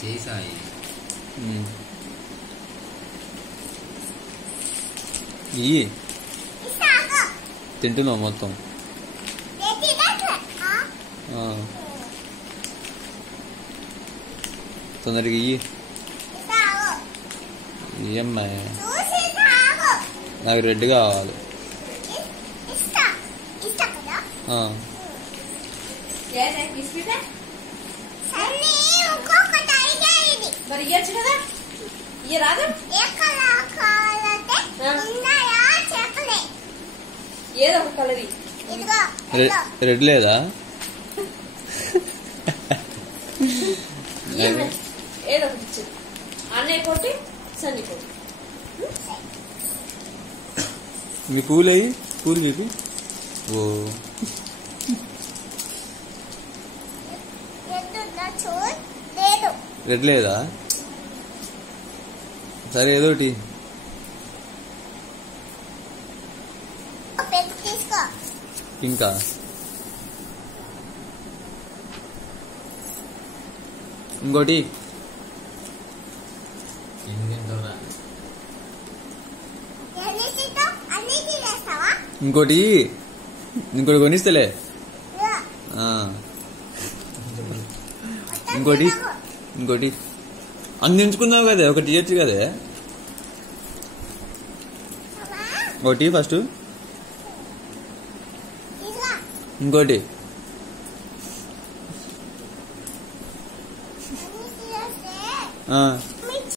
చేసాయి ఇయ్యి తింటున్నావు మొత్తం. తొందరగా ఇయ్యి. ఇయ్యమ్మా, నాకు రెడ్ కావాలి. మరి ఇయ్యచ్చు కదా, ఇయ్యరాదు. ఏదో ఒక కలర్ రెడ్ లేదా? ఏదో ఒకటి ఇచ్చి అన్నయ్య కొట్టి సన్ని కొట్టి. మీ పూలు అయ్యి పూలు మీకు. ఓ రెడ్ లేదా? సరే ఏదోటి. ఇంకా ఇంకోటి ఇంకోటి ఇంకోటి కొనిస్తలే. ఇంకోటి ఇంకోటి అన్ని ఎంచుకున్నావు కదా, ఒకటి ఇయ్యచ్చు కదే. ఒకటి ఫస్ట్, ఇంకోటి